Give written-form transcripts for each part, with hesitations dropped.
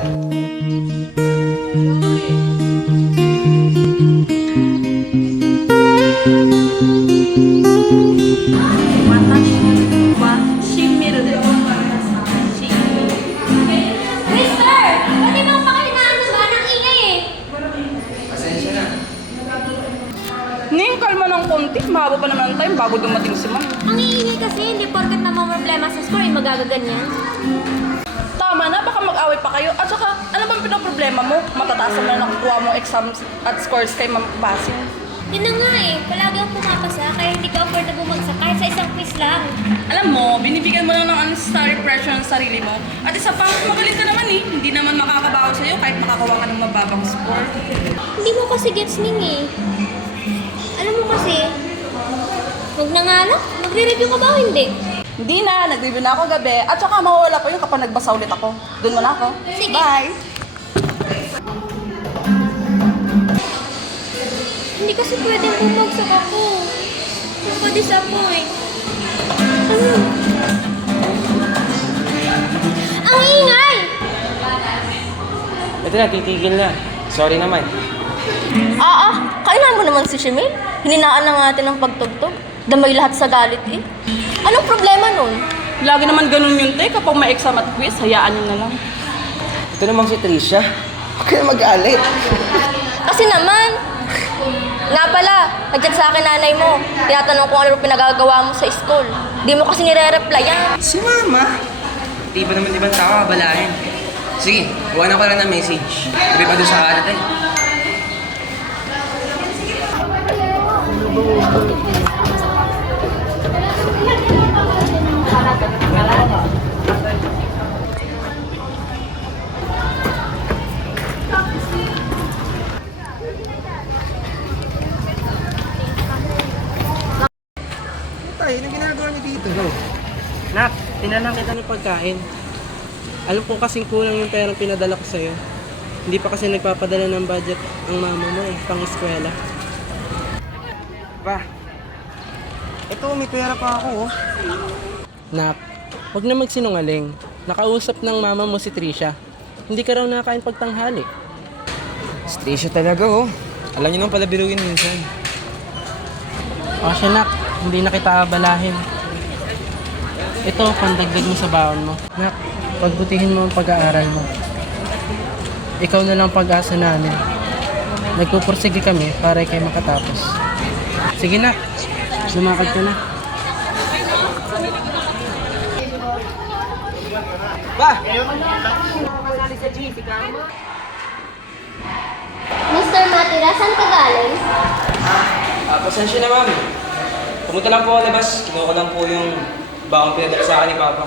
Ning, kalma ng konti. Mahaba pa naman ang time bago dumating si ma'am. Ang iingay kasi, hindi porket na problema sa score, ay magagaganyan. Tama na, baka mag-away pa kayo. At saka, ano bang pinoproblema mo? Matataas naman na nakukuha mong exams at scores kay Ma'am Basil. Yun na nga eh, palagi akong pumapasa, kaya hindi ka afford na bumagsak kahit sa isang quiz lang. Alam mo, binibigyan mo lang ng unnecessary pressure ng sarili mo. At isa pa, magaling ka naman eh. Hindi naman makakabawas sa'yo kahit makakuha ka ng mababang score. Hindi mo kasi gets ning eh. Alam mo kasi, huwag na nga lang, magre-review ka ba o hindi? Hindi na, nag-review na ako gabi. At saka mawawala pa yun kapag nagbasa ulit ako. Doon mo na ako. Sige. Bye! Hindi kasi pwedeng bumagsak ako. Nakaka-disappoint. Ang ingay! Ito na, titigil na. Sorry naman. Kailan mo naman si Shimil? Hininaan na natin ang pagtugtog. Damay lahat sa galit eh. Anong problema nun? Lagi naman ganun yun, te. Kapag may exam at quiz, hayaan nyo na lang. Ito namang si Tricia. Huwag ka na mag-alit. Kasi naman, nga pala, nag-chat sa akin nanay mo. Tinatanong kung ano pinagagawa mo sa school. Di mo kasi nire-reply yan. Si Mama? Di ba naman ibang tao kabalahin? Sige, buwan ako lang ng message. Sabi pa doon sa kalat eh. Tay, anong ginagawa niyo dito? Nak, tinalang kita ng pagkain. Alam ko kasing kulang yung perang pinadala ko sa'yo. Hindi pa kasi nagpapadala ng budget ang mama mo eh, pang eskwela. Pa, ito may pera pa ako oh. Nak, huwag na magsinungaling. Nakausap ng mama mo si Tricia. Hindi ka raw nakain pagtanghali. Si Tricia talaga oh. Alam niyo nang pala biruin minsan. O siya nak, hindi na kita abalahin. Ito, pandagdag mo sa baon mo. Nak, pagbutihin mo ang pag-aaral mo. Ikaw na lang pag-asa namin. Nagpupursige kami para kayo makatapos. Sige nak, lumakad ka na. Pa! Mr. Matira, saan ka galing? Pasensya na, ma'am. Pumunta lang po ako labas. Kinuha ko lang po yung bakong pinadala sa akin ni Papa.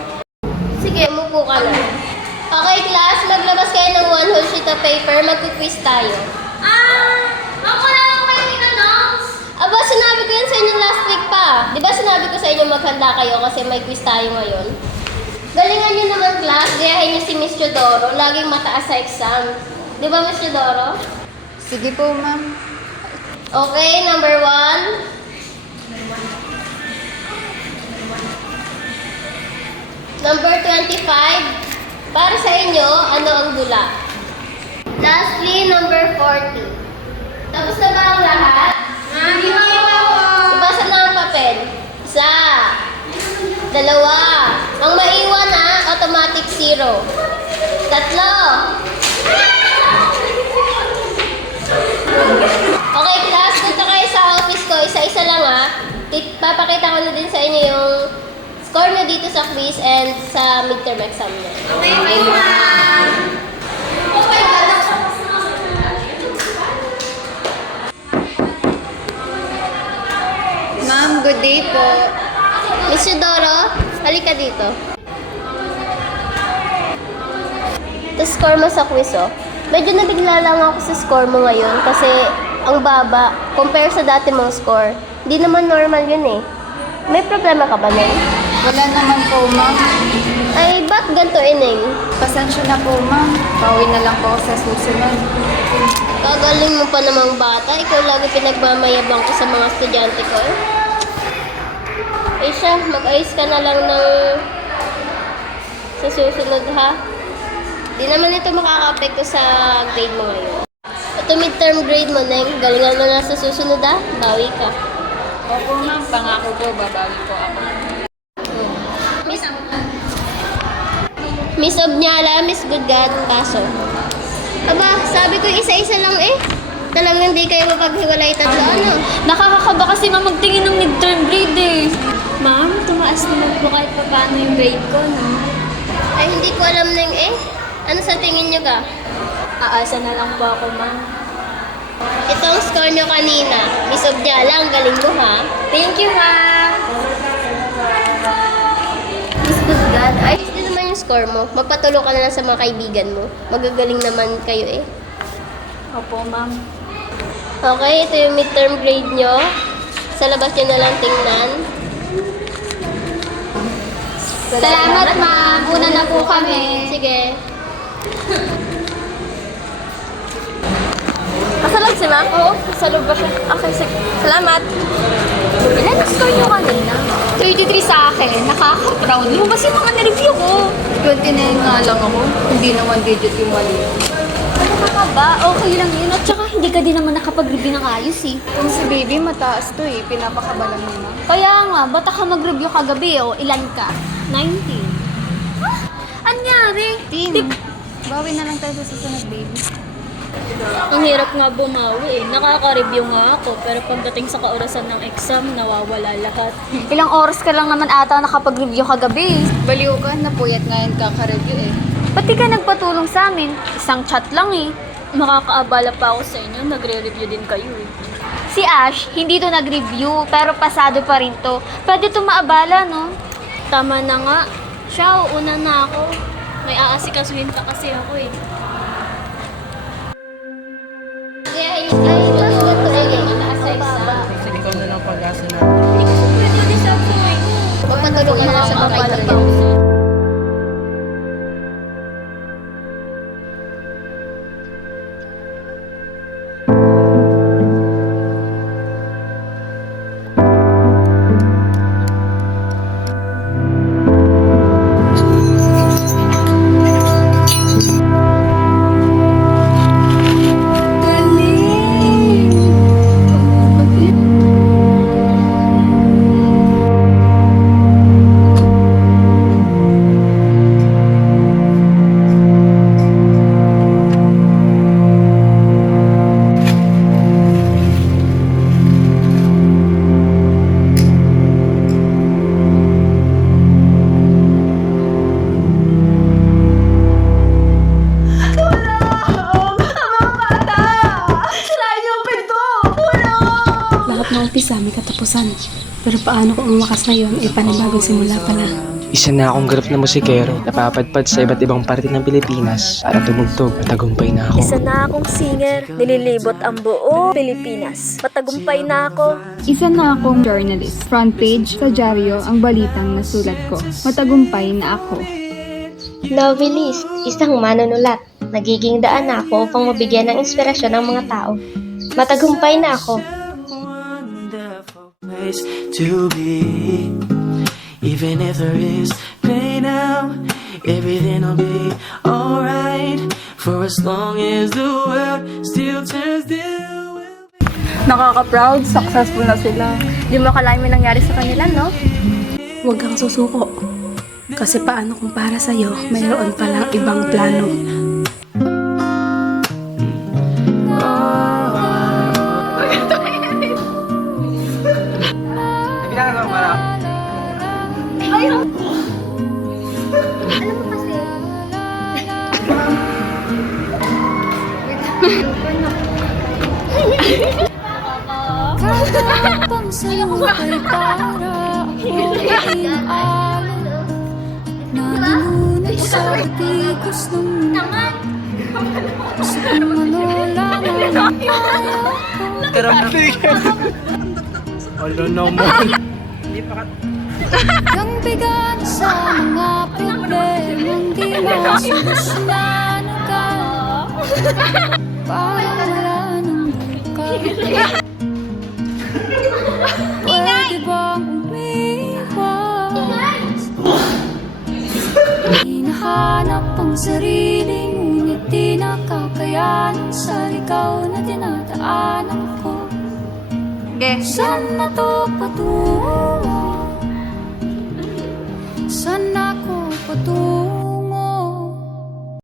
Sige, umupo ka na. Okay, class, maglabas kayo ng one whole sheet of paper, magkuquiz tayo. Ako na lang kayo notes. Aba, sinabi ko yun sa inyo last week pa. Di ba sinabi ko sa inyo maghanda kayo kasi may quiz tayo ngayon? Galingan nyo naman, class. Gayahin nyo si Miss Chodoro. Laging mataas sa exam. Di ba, Miss Chodoro? Sige po, ma'am. Okay, number 1. Number 25. Para sa inyo, ano ang dula? Lastly, number 40. Tapos na ba ang lahat? Hindi pa po. Ibasa na ang papel. 1, 2. Ang maiwan automatic 0. 3. Okay, class, punta kayo sa office ko. Isa-isa lang Papakita ko na din sa inyo yung score nyo dito sa quiz and sa midterm exam nyo. Okay, ma'am! Ma'am, good day po. Miss Eudoro, halika dito. Ito score mo sa quiz, oh. Medyo nabigla lang ako sa score mo ngayon kasi ang baba compare sa dati mong score. Hindi naman normal yun eh. May problema ka ba, Neng? Wala naman po, ma'am. Ay, ba't ganito, Neng? Pasensya na po, ma'am. Pauwi na lang po ako sa susunod. Kagaling mo pa namang bata. Ikaw lagi pinagmamayabang ko sa mga estudyante ko eh. Eh siya, mag-ayos ka na lang ng sa susunod ha. Di naman ito makaka-apekto sa grade mo ngayon. Ito midterm grade mo, Neng. Galingan mo na sa susunod bawi ka. Opo ma'am, pangako po, babawi po ako. Miss Obnyala, Miss Goodgad, kaso. Aba, sabi ko isa-isa lang eh. Talagang hindi kayo mapaghiwalay tatlo, ano? Nakakakaba kasi ma'am magtingin ng midterm grade eh. Ma'am, tumaas naman po kahit pa paano yung grade ko, no? Ay, hindi ko alam, Neng eh. Ano sa tingin nyo ka? Aasa na lang po ako, ma'am. Ito ang score nyo kanina. Miss Obnyala, ang galing mo ha. Thank you, ma'am! Miss Goodgad, ayos din naman yung score mo. Magpatulo ka na lang sa mga kaibigan mo. Magagaling naman kayo eh. Opo, ma'am. Okay, ito yung midterm grade nyo. Sa labas nyo na lang tingnan. Salamat, ma'am. Una na po kami. Sige. Kasalog si ma'am? Oo, kasalog ba siya? Okay, sige. Salamat. Ilan ang score nyo kanina? 33 sa akin. Nakaka-proud. Lumabas yung mga na-review ko. 29 nga lang ako. Hindi naman digit yung mali. Ano ka ba? Okay lang yun. At saka hindi ka din naman nakapag-review ng ayos eh. Kung si baby, mataas to eh. Pinapakabalan niya na. Kaya nga, bata ka mag-review kagabi o ilan ka? 19. Ah, anyari? Bawi na lang tayo sa susunod, baby. Ang hirap nga bumawi eh. Nakaka-review nga ako, pero pagdating sa kaorasan ng exam, nawawala lahat. Ilang oras ka lang naman ata nakapag-review kagabi. Baliw ka, napuyat nga yan kaka-review eh. Ba't di ka nagpatulong sa amin? Isang chat lang eh. Makakaabala pa ako sa inyo, nagre-review din kayo eh. Si Ash, hindi to nag-review, pero pasado pa rin to. Pwede to maabala, no? Tama na nga. Siya, una na ako. May aasikasuhin pa kasi ako eh. Kaya ay, masulat ko lang yung itaas sa exam. Ikaw na lang pag-asa na. Hindi kasi pwede ulit sa ako eh. Magpatulo ka na lang sa mga Makakaabala kaibigan pa mo. ako. Lahat ng umpisa may katapusan. Pero paano kung umakas na yun, panibagong simula pala. Isa na akong garap na musikero, napapadpad sa iba't ibang parte ng Pilipinas para tumugtog at tagumpay na ako. Isa na akong singer, nililibot ang buong Pilipinas. Matagumpay na ako. Isa na akong journalist. Front page sa dyaryo ang balitang nasulat ko. Matagumpay na ako. Novelist, isang manunulat. Nagiging daan na ako upang mabigyan ng inspirasyon ng mga tao. Matagumpay na ako. Place to be. Even if there is pain now, everything'll be alright. For as long as the world still turns, there will be. Nakaka-proud, successful na sila. Di mo akalain may nangyari sa kanila, no? Huwag kang susuko. Kasi paano kung para sa'yo, mayroon palang ibang plano. Kapag sa'yo ay para akong alon na nanunod sa bigos ng mundo. Sa pangalola ng Alo naman. Ang bigat sa mga problemang di masolusyonan agad. Parang wala nang bukas. Pwede bang umiwas? Hinahanap ang sarili kayanan sa ligaw na dinadaanan ko. Saan na to patungo? Saan ako patungo?